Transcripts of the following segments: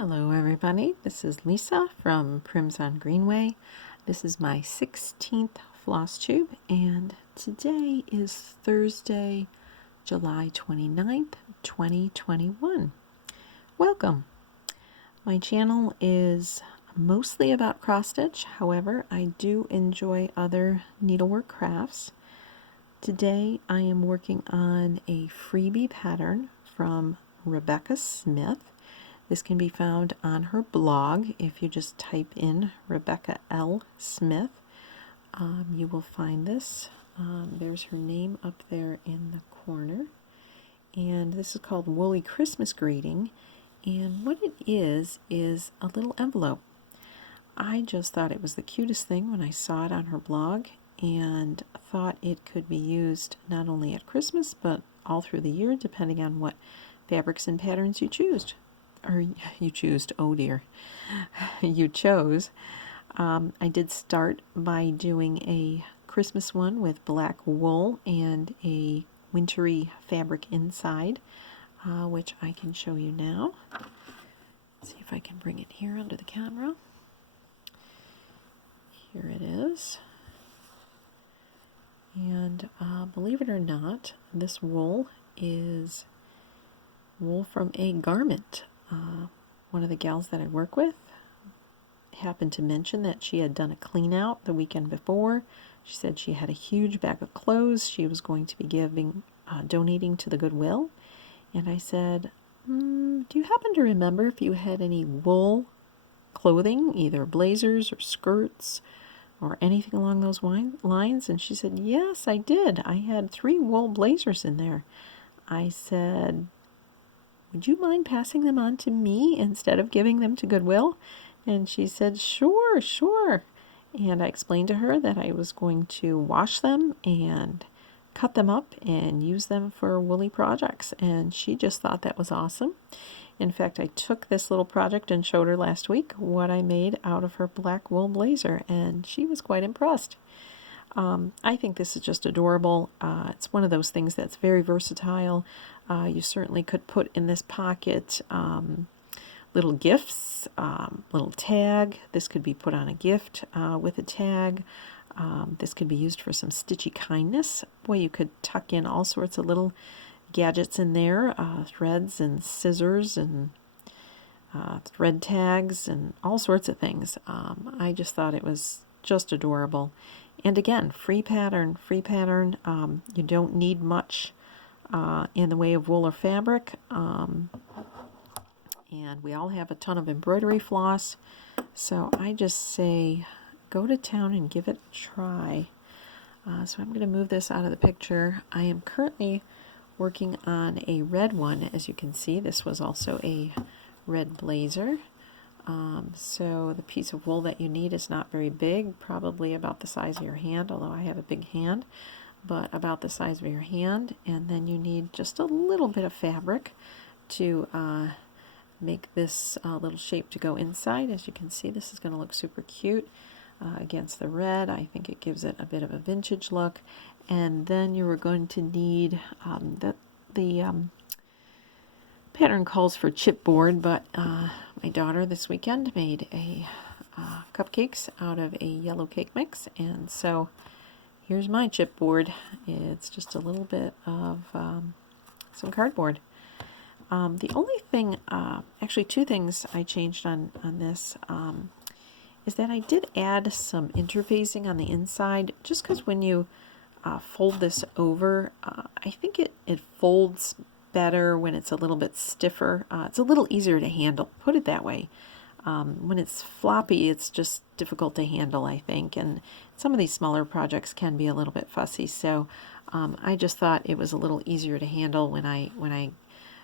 Hello everybody, this is Lisa from Prims on Greenway. This is my 16th Flosstube and today is Thursday, July 29th, 2021. Welcome! My channel is mostly about cross stitch, however I do enjoy other needlework crafts. Today I am working on a freebie pattern from Rebecca Smith. This can be found on her blog. If you just type in Rebecca L. Smith, you will find this. There's her name up there in the corner. And this is called Woolly Christmas Greeting. And what it is a little envelope. I just thought it was the cutest thing when I saw it on her blog and thought it could be used not only at Christmas but all through the year depending on what fabrics and patterns you choose. Oh dear, you chose. I did start by doing a Christmas one with black wool and a wintry fabric inside, which I can show you now. Let's see if I can bring it here under the camera. Here it is. And believe it or not, this wool is wool from a garment. One of the gals that I work with happened to mention that she had done a clean out the weekend before. She said she had a huge bag of clothes she was going to be donating to the Goodwill. And I said, do you happen to remember if you had any wool clothing, either blazers or skirts or anything along those lines? And she said, yes, I did. I had 3 wool blazers in there. I said, would you mind passing them on to me instead of giving them to Goodwill? And she said, sure. And I explained to her that I was going to wash them and cut them up and use them for woolly projects. And she just thought that was awesome. In fact, I took this little project and showed her last week what I made out of her black wool blazer, and she was quite impressed. I think this is just adorable. It's one of those things that's very versatile. You certainly could put in this pocket little gifts, little tag. This could be put on a gift with a tag. This could be used for some stitchy kindness. Boy, you could tuck in all sorts of little gadgets in there, threads and scissors and thread tags and all sorts of things. I just thought it was just adorable. And again, free pattern. You don't need much in the way of wool or fabric. And we all have a ton of embroidery floss. So I just say go to town and give it a try. So I'm going to move this out of the picture. I am currently working on a red one. As you can see, this was also a red blazer. So the piece of wool that you need is not very big, probably about the size of your hand, although I have a big hand, but about the size of your hand. And then you need just a little bit of fabric to make this little shape to go inside. As you can see, this is going to look super cute against the red. I think it gives it a bit of a vintage look. And then you are going to need the pattern calls for chipboard, but my daughter this weekend made a cupcakes out of a yellow cake mix, and so here's my chipboard. It's just a little bit of some cardboard. The only thing, actually 2 things I changed on this is that I did add some interfacing on the inside, just because when you fold this over, I think it folds better when it's a little bit stiffer. It's a little easier to handle, put it that way. When it's floppy, it's just difficult to handle, I think, and some of these smaller projects can be a little bit fussy, so I just thought it was a little easier to handle when I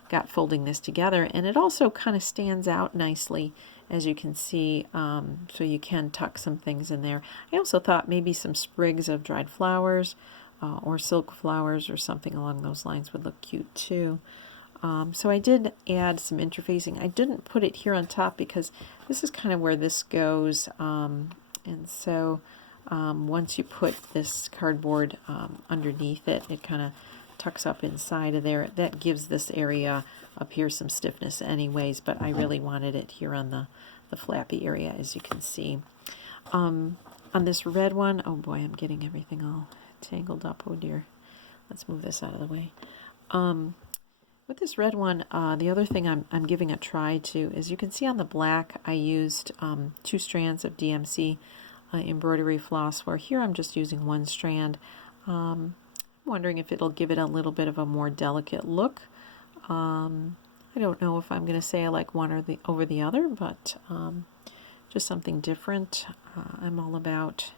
got folding this together. And it also kind of stands out nicely, as you can see, so you can tuck some things in there. I also thought maybe some sprigs of dried flowers or silk flowers or something along those lines would look cute too. So I did add some interfacing. I didn't put it here on top because this is kind of where this goes. And so once you put this cardboard underneath it, it kind of tucks up inside of there. That gives this area up here some stiffness anyways, but I really wanted it here on the flappy area, as you can see. On this red one, oh boy, I'm getting everything all tangled up. Oh dear. Let's move this out of the way. With this red one, the other thing I'm giving a try to is, you can see on the black, I used 2 strands of DMC embroidery floss, where here I'm just using 1 strand. I'm wondering if it'll give it a little bit of a more delicate look. I don't know if I'm going to say I like one over the other, but just something different. I'm all about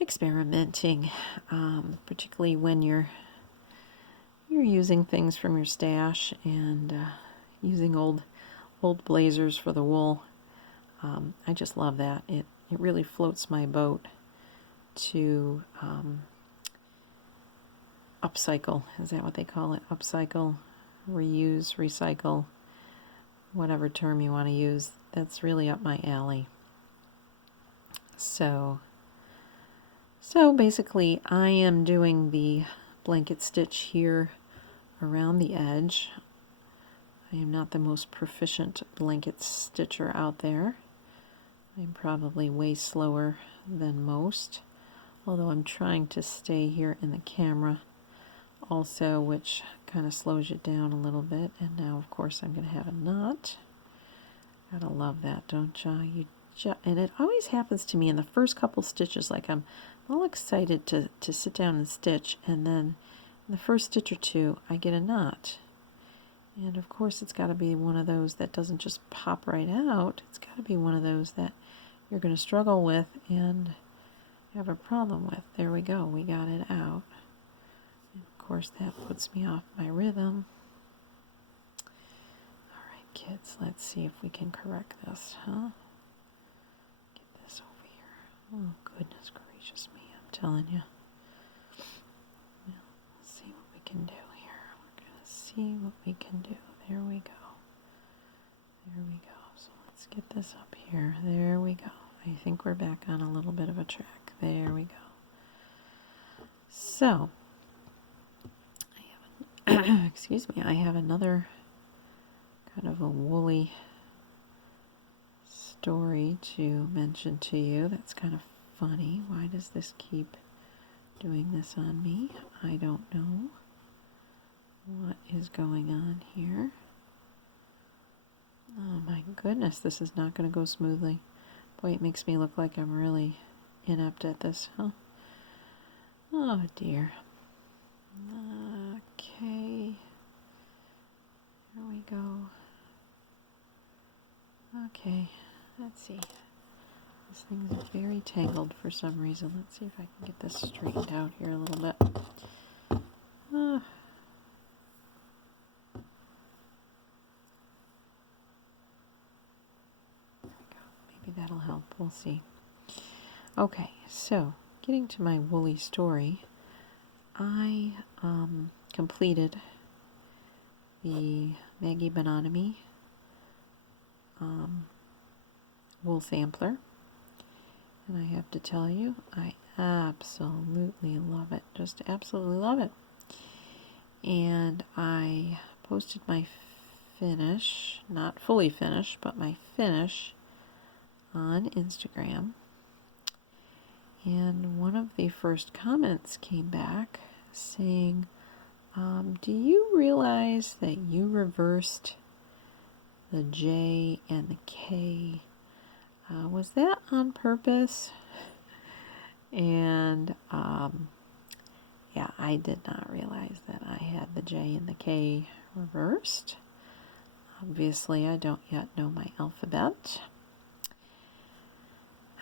experimenting, particularly when you're using things from your stash and using old blazers for the wool. I just love that. It really floats my boat to upcycle. Is that what they call it? Upcycle, reuse, recycle, whatever term you want to use. That's really up my alley. So basically I am doing the blanket stitch here around the edge. I am not the most proficient blanket stitcher out there. I'm probably way slower than most, although I'm trying to stay here in the camera also, which kind of slows you down a little bit. And now of course I'm going to have a knot. Gotta love that, don't ya? And it always happens to me in the first couple stitches, like I'm all excited to sit down and stitch, and then in the first stitch or two I get a knot. And of course it's got to be one of those that doesn't just pop right out. It's got to be one of those that you're going to struggle with and have a problem with. There we go, we got it out. And of course that puts me off my rhythm. Alright kids, let's see if we can correct this, huh? Get this over here. Oh goodness gracious me, I'm telling you. Well, let's see what we can do here. We're going to see what we can do. There we go. There we go. So let's get this up here. There we go. I think we're back on a little bit of a track. There we go. So, I have excuse me, I have another kind of a woolly story to mention to you that's kind of funny. Why does this keep doing this on me? I don't know what is going on here. Oh my goodness, this is not going to go smoothly. Boy, it makes me look like I'm really inept at this, huh? Oh dear. Okay. Here we go. Okay, let's see. This thing's very tangled for some reason. Let's see if I can get this straightened out here a little bit. There we go. Maybe that'll help. We'll see. Okay, so getting to my woolly story, I completed the Maggie Bononomy wool sampler, and I have to tell you, I absolutely love it. Just absolutely love it. And I posted my finish, not fully finished, but my finish on Instagram. And one of the first comments came back saying, do you realize that you reversed the J and the K? Was that on purpose? And yeah, I did not realize that I had the J and the K reversed. Obviously, I don't yet know my alphabet.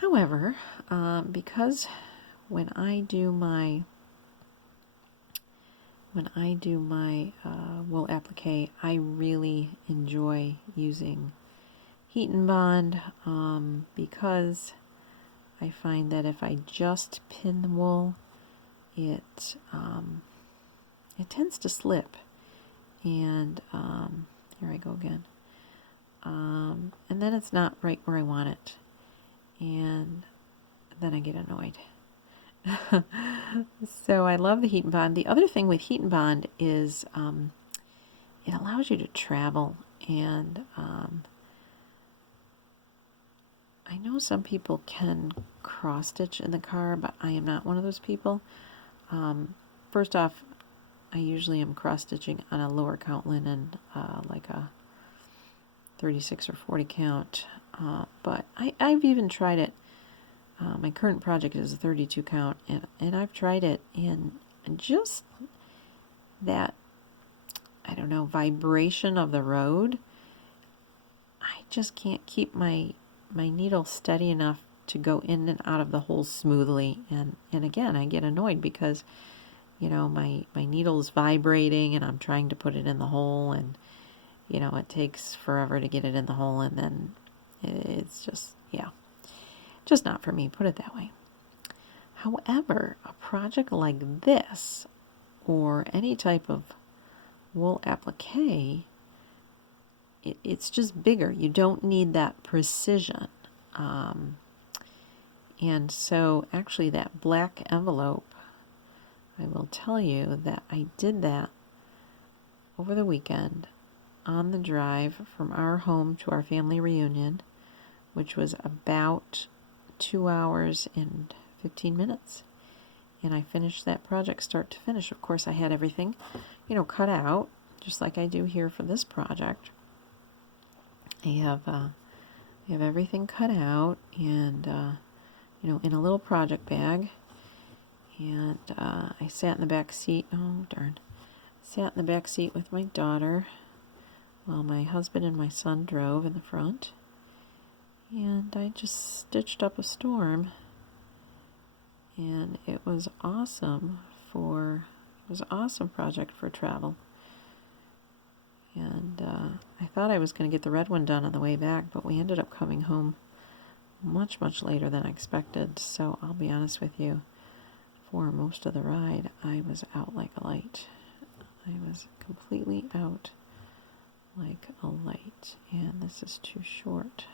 However, because when I do my wool applique, I really enjoy using heat and bond because I find that if I just pin the wool, it tends to slip, and here I go again, and then it's not right where I want it, and then I get annoyed. So I love the heat and bond. The other thing with heat and bond is it allows you to travel, and I know some people can cross stitch in the car, but I am not one of those people. First off, I usually am cross stitching on a lower count linen, like a 36 or 40 count, but I've even tried it. My current project is a 32 count, and I've tried it, and just that, I don't know, vibration of the road, I just can't keep my needle steady enough to go in and out of the hole smoothly, and again, I get annoyed because, you know, my needle is vibrating and I'm trying to put it in the hole, and you know, it takes forever to get it in the hole, and then it's just, yeah, just not for me, put it that way. However, a project like this, or any type of wool applique, it's just bigger. You don't need that precision. And so actually that black envelope, I will tell you that I did that over the weekend on the drive from our home to our family reunion, which was about 2 hours and 15 minutes. And I finished that project start to finish. Of course, I had everything, you know, cut out, just like I do here for this project. I have everything cut out, and you know, in a little project bag. And I sat in the back seat. Oh darn! Sat in the back seat with my daughter while my husband and my son drove in the front. And I just stitched up a storm, and it was awesome project for travel. And I thought I was going to get the red one done on the way back, but we ended up coming home much later than I expected. So I'll be honest with you, for most of the ride I was out like a light. I was completely out like a light, and this is too short.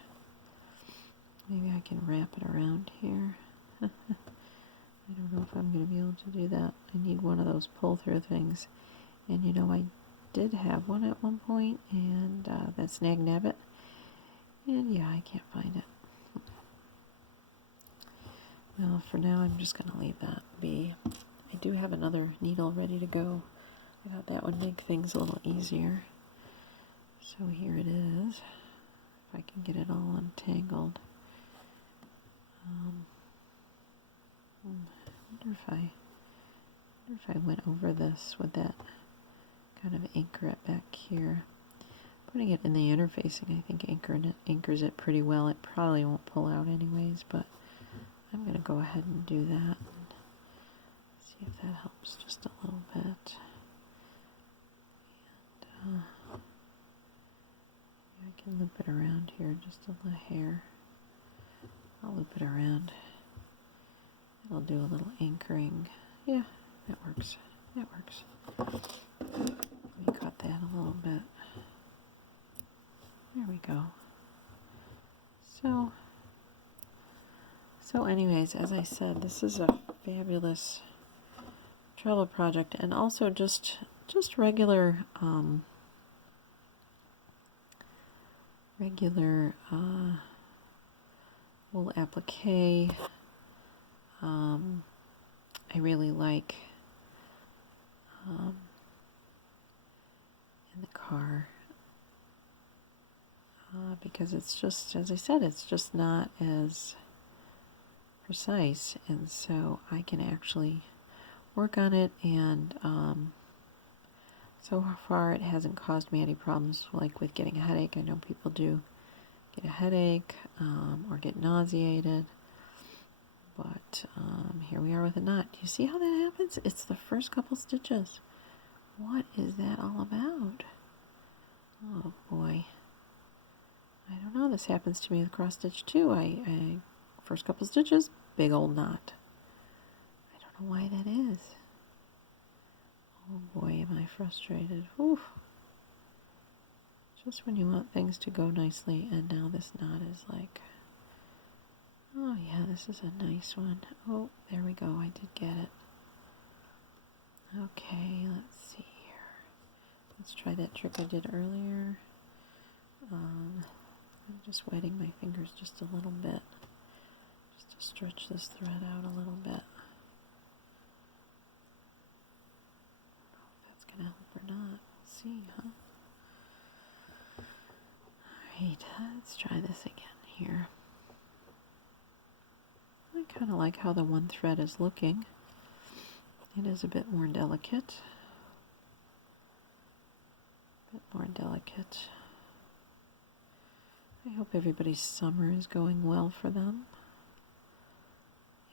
Maybe I can wrap it around here. I don't know if I'm going to be able to do that. I need one of those pull-through things. And you know, I did have one at one point, and that's Nag Nabbit. And yeah, I can't find it. Well, for now, I'm just going to leave that be. I do have another needle ready to go. I thought that would make things a little easier. So here it is. If I can get it all untangled. I wonder if I went over this with that kind of anchor it back here. Putting it in the interfacing, I think anchors it pretty well. It probably won't pull out anyways, but I'm going to go ahead and do that. And see if that helps just a little bit. And I can loop it around here just a little hair. I'll loop it around. It'll do a little anchoring. Yeah, that works. That works. Let me cut that a little bit. There we go. So anyways, as I said, this is a fabulous travel project, and also just regular wool applique. I really like in the car because it's just, as I said, it's just not as precise, and so I can actually work on it, and so far it hasn't caused me any problems like with getting a headache. I know people do get a headache or get nauseated, but here we are with a knot. Do you see how that happens? It's the first couple stitches. What is that all about? Oh boy. I don't know. This happens to me with cross stitch too. I first couple stitches, big old knot. I don't know why that is. Oh boy, am I frustrated. Oof. Just when you want things to go nicely, and now this knot is like, oh yeah, this is a nice one. Oh, there we go. I did get it. Okay, let's see here. Let's try that trick I did earlier. I'm just wetting my fingers just a little bit, just to stretch this thread out a little bit. I don't know if that's going to help or not. We'll see, huh? Alright, let's try this again here. I kind of like how the one thread is looking. It is a bit more delicate. I hope everybody's summer is going well for them.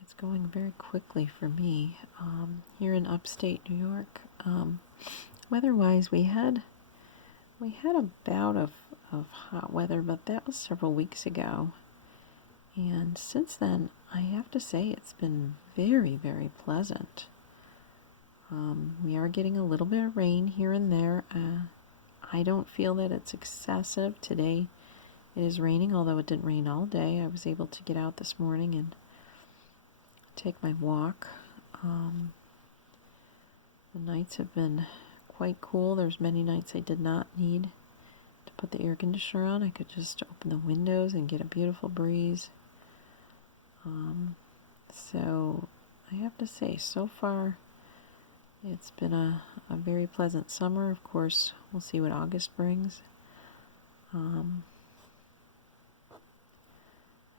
It's going very quickly for me. Here in upstate New York, weather-wise, we had a bout of hot weather, but that was several weeks ago. And since then, I have to say it's been very, very pleasant. We are getting a little bit of rain here and there. I don't feel that it's excessive. Today it is raining, although it didn't rain all day. I was able to get out this morning and take my walk. The nights have been quite cool. There's many nights I did not need to put the air conditioner on. I could just open the windows and get a beautiful breeze. So I have to say, so far it's been a very pleasant summer. Of course, we'll see what August brings. I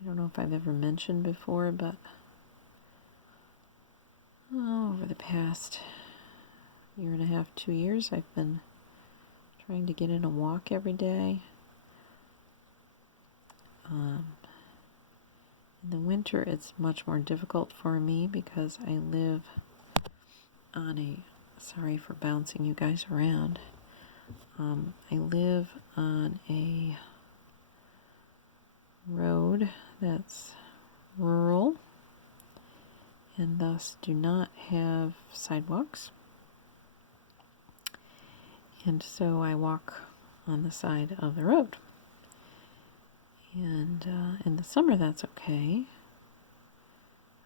don't know if I've ever mentioned before, but over the past year and a half, 2 years, I've been trying to get in a walk every day. In the winter, it's much more difficult for me because I live on a, sorry for bouncing you guys around. I live on a road that's rural and thus do not have sidewalks. And so I walk on the side of the road. And in the summer, that's okay.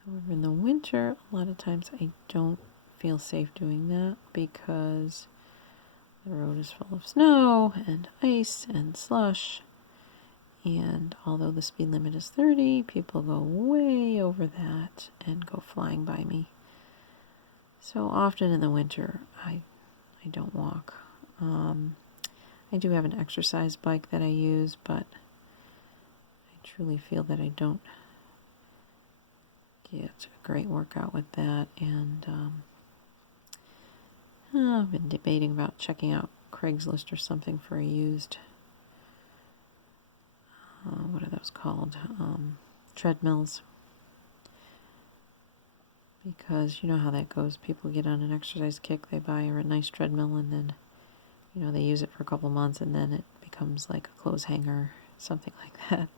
However, in the winter, a lot of times I don't feel safe doing that because the road is full of snow and ice and slush. And although the speed limit is 30, people go way over that and go flying by me. So often in the winter, I don't walk. I do have an exercise bike that I use, but I truly feel that I don't get a great workout with that. And I've been debating about checking out Craigslist or something for a used, what are those called? Treadmills. Because you know how that goes. People get on an exercise kick, they buy a nice treadmill, and then, they use it for a couple months, and then it becomes like a clothes hanger, something like that.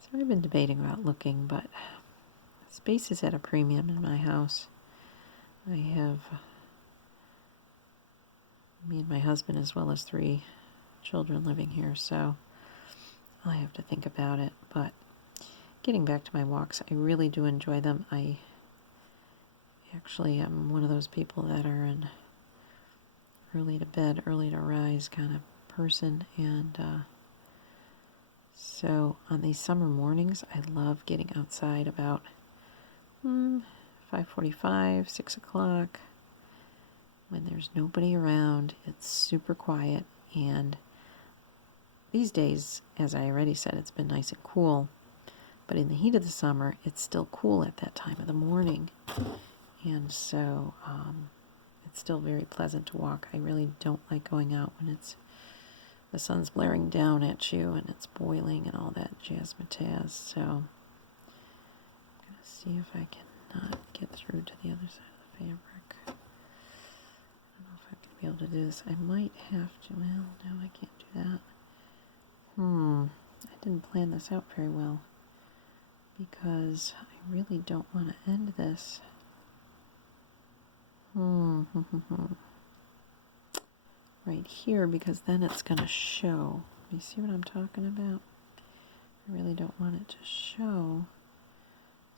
So I've been debating about looking, but space is at a premium in my house. I have me and my husband as well as 3 children living here, so I'll have to think about it. But getting back to my walks, I really do enjoy them. I actually am one of those people that are an early to bed, early to rise kind of person, and so on these summer mornings, I love getting outside about 5:45, 6 o'clock, when there's nobody around. It's super quiet, and these days, as I already said, it's been nice and cool, but in the heat of the summer, it's still cool at that time of the morning, and so it's still very pleasant to walk. I really don't like going out when the sun's blaring down at you and it's boiling and all that jazzmatazz. So I'm going to see if I can not get through to the other side of the fabric. I don't know if I'm going to be able to do this. I might have to. Well, no, I can't do that. I didn't plan this out very well because I really don't want to end this. Right here, because then it's going to show. You see what I'm talking about? I really don't want it to show.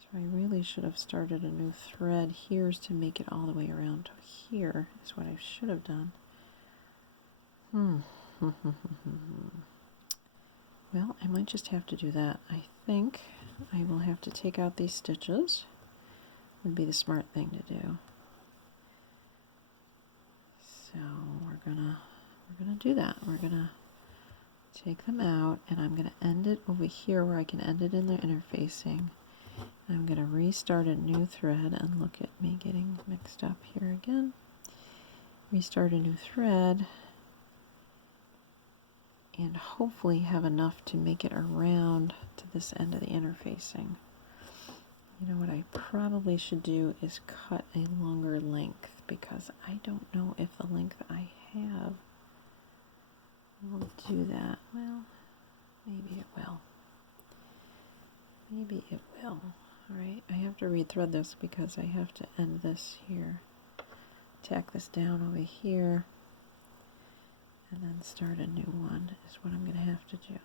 So I really should have started a new thread here to make it all the way around to here, is what I should have done. Well, I might just have to do that. I think I will have to take out these stitches. Would be the smart thing to do. So we're gonna do that. We're gonna take them out, and I'm gonna end it over here where I can end it in the interfacing. I'm gonna restart a new thread, and look at me getting mixed up here again. Restart a new thread, and hopefully have enough to make it around to this end of the interfacing. You know what I probably should do is cut a longer length, because I don't know if the length I have will do that. Well, maybe it will. Maybe it will. Alright, I have to rethread this because I have to end this here. Tack this down over here, and then start a new one is what I'm going to have to do.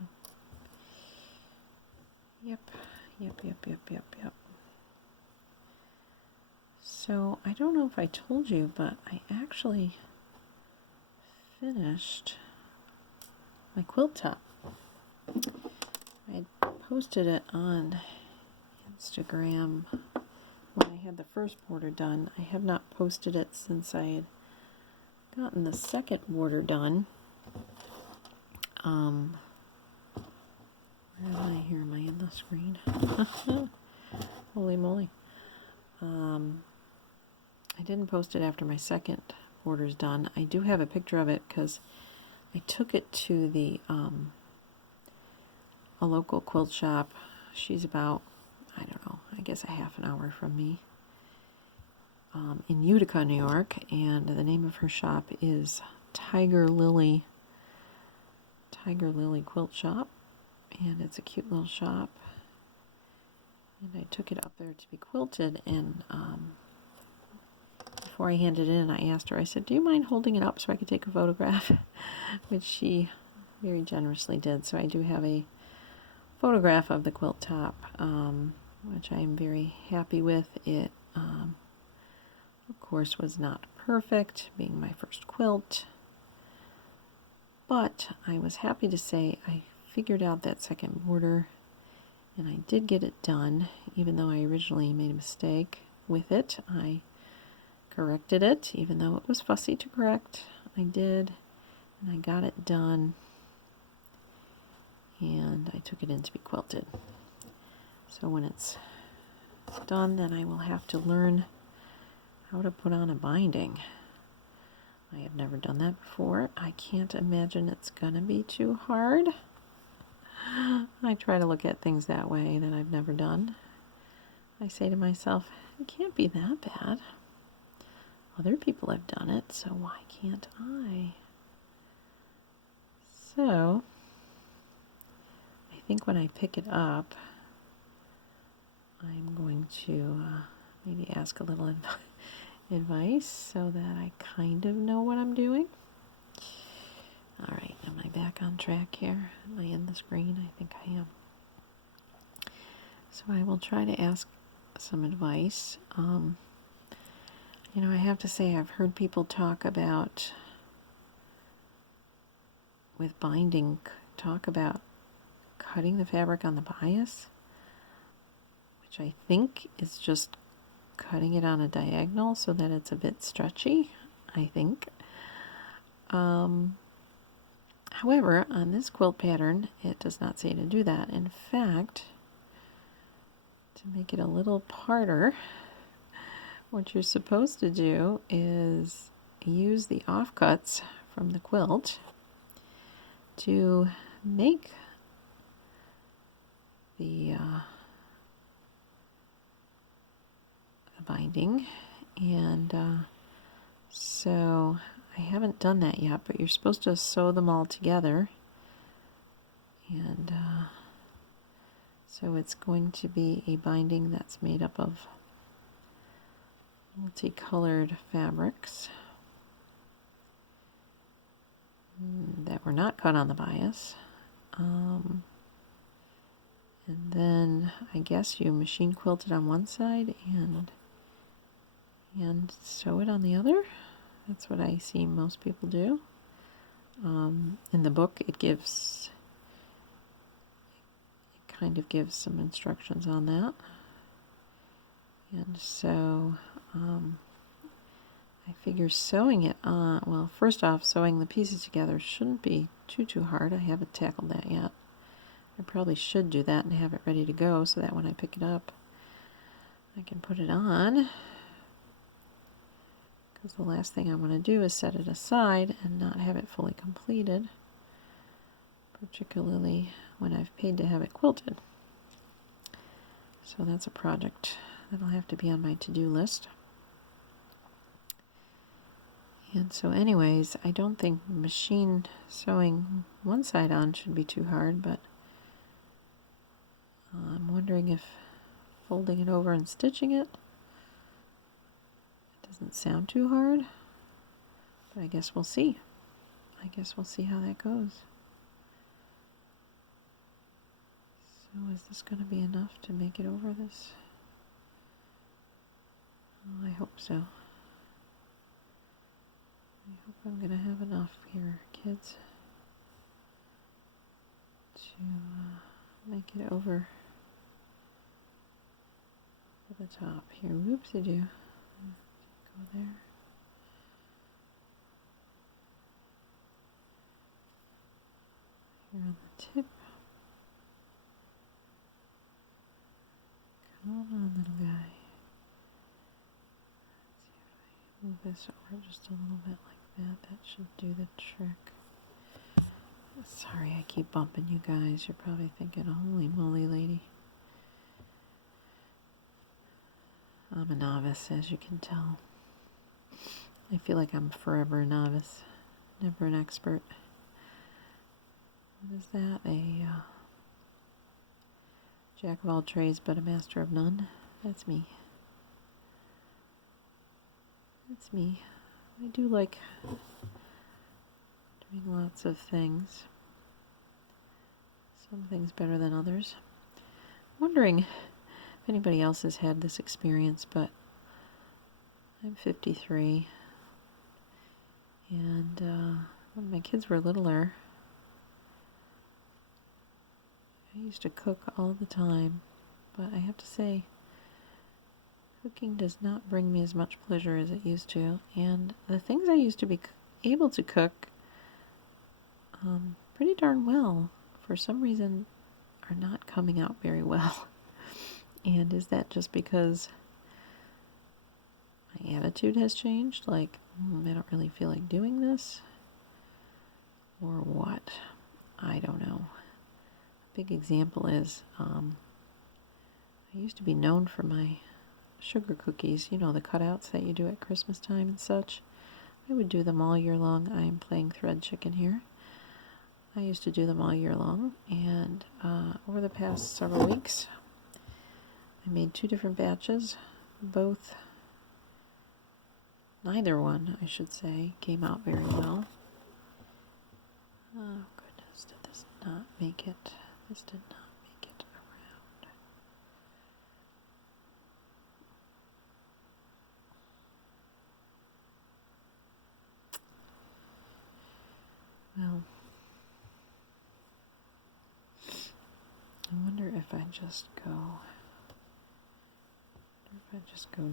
Yep. So, I don't know if I told you, but I actually finished my quilt top. I posted it on Instagram when I had the first border done. I have not posted it since I had gotten the second border done. Where am I here? Am I in the screen? Holy moly. I didn't post it after my second border's done. I do have a picture of it because I took it to the a local quilt shop. She's about, I don't know, I guess a half an hour from me, in Utica, New York, and the name of her shop is Tiger Lily Quilt Shop, and it's a cute little shop. And I took it up there to be quilted, and before I handed it in, I asked her, I said, do you mind holding it up so I could take a photograph? Which she very generously did. So I do have a photograph of the quilt top, which I am very happy with. It, of course, was not perfect, being my first quilt, but I was happy to say I figured out that second border, and I did get it done, even though I originally made a mistake with it. I corrected it, even though it was fussy to correct. I did, and I got it done, and I took it in to be quilted. So when it's done, then I will have to learn how to put on a binding. I have never done that before. I can't imagine it's gonna be too hard. I try to look at things that way that I've never done. I say to myself, it can't be that bad. Other people have done it, so why can't I? So, I think when I pick it up, I'm going to maybe ask a little advice so that I kind of know what I'm doing. Alright, am I back on track here? Am I in the screen? I think I am. So I will try to ask some advice. You know, I have to say I've heard people talk about, with binding, talk about cutting the fabric on the bias, which I think is just cutting it on a diagonal so that it's a bit stretchy, I think. However, on this quilt pattern, it does not say to do that. In fact, to make it a little parter, what you're supposed to do is use the offcuts from the quilt to make the binding, and so I haven't done that yet, but you're supposed to sew them all together, and so it's going to be a binding that's made up of multicolored fabrics that were not cut on the bias, and then I guess you machine quilt it on one side and sew it on the other. That's what I see most people do. In the book, it kind of gives some instructions on that. And so I figure sewing it on, well, first off, sewing the pieces together shouldn't be too hard. I haven't tackled that yet. I probably should do that and have it ready to go so that when I pick it up, I can put it on. Because the last thing I want to do is set it aside and not have it fully completed, particularly when I've paid to have it quilted. So that's a project that'll have to be on my to-do list. And so anyways, I don't think machine sewing one side on should be too hard, but I'm wondering if folding it over and stitching it doesn't sound too hard, but I guess we'll see. I guess we'll see how that goes. So is this going to be enough to make it over this? Oh, I hope so. I hope I'm going to have enough here, kids, to make it over to the top here. Whoopsie-doo. Go there. Here on the tip. Come on, little guy. Let's see if I move this over just a little bit like that. That should do the trick. Sorry, I keep bumping you guys. You're probably thinking, holy moly, lady. I'm a novice, as you can tell. I feel like I'm forever a novice, never an expert. What is that? A jack of all trades, but a master of none? That's me. That's me. I do like doing lots of things. Some things better than others. I'm wondering if anybody else has had this experience, but I'm 53. And when my kids were littler, I used to cook all the time, but I have to say, cooking does not bring me as much pleasure as it used to, and the things I used to be able to cook pretty darn well, for some reason, are not coming out very well. And is that just because my attitude has changed? Like, I don't really feel like doing this? Or what? I don't know. A big example is, I used to be known for my sugar cookies, you know, the cutouts that you do at Christmas time and such. I would do them all year long. I am playing thread chicken here. I used to do them all year long, and over the past several weeks, I made 2 different batches. Neither one, I should say, came out very well. Oh goodness, did this not make it? This did not make it around. Well, I wonder if I just go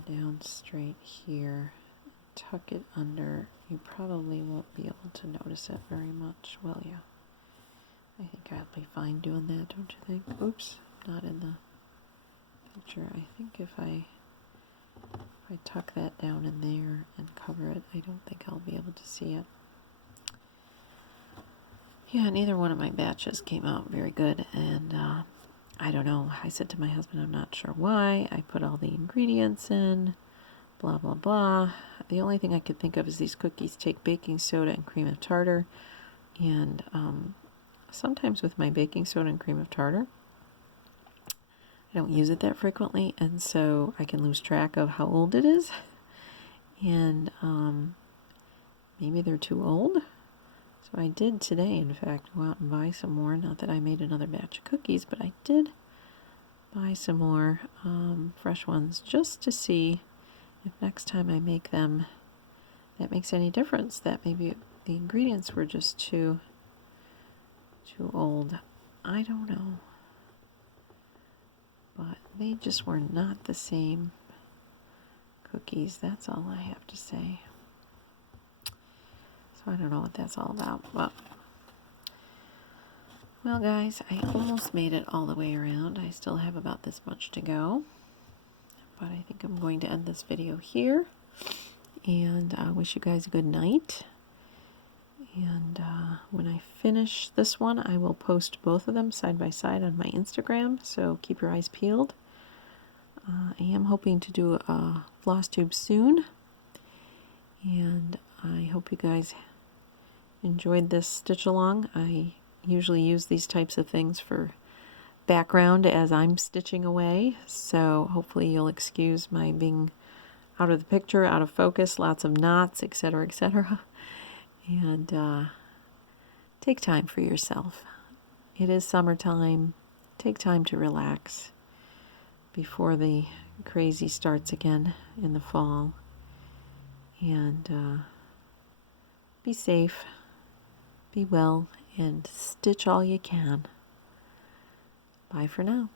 down straight here, tuck it under. You probably won't be able to notice it very much, will you? I think I'll be fine doing that, don't you think? Oops, not in the picture. I think if I tuck that down in there and cover it, I don't think I'll be able to see it. Yeah, neither one of my batches came out very good, and I don't know. I said to my husband, I'm not sure why. I put all the ingredients in, blah, blah, blah. The only thing I could think of is these cookies take baking soda and cream of tartar, and sometimes with my baking soda and cream of tartar, I don't use it that frequently, and so I can lose track of how old it is, and maybe they're too old. So I did today, in fact, go out and buy some more. Not that I made another batch of cookies, but I did buy some more fresh ones just to see if next time I make them that makes any difference, that maybe the ingredients were just too old. I don't know. But they just were not the same cookies. That's all I have to say. So I don't know what that's all about. Well guys, I almost made it all the way around. I still have about this much to go. But I think I'm going to end this video here. And I wish you guys a good night. And when I finish this one, I will post both of them side by side on my Instagram, so keep your eyes peeled. I am hoping to do a Flosstube soon, and I hope you guys enjoyed this stitch along. I usually use these types of things for background as I'm stitching away, so hopefully you'll excuse my being out of the picture, out of focus, lots of knots, etc., etc. And take time for yourself. It is summertime. Take time to relax before the crazy starts again in the fall. And be safe, be well, and stitch all you can. Bye for now.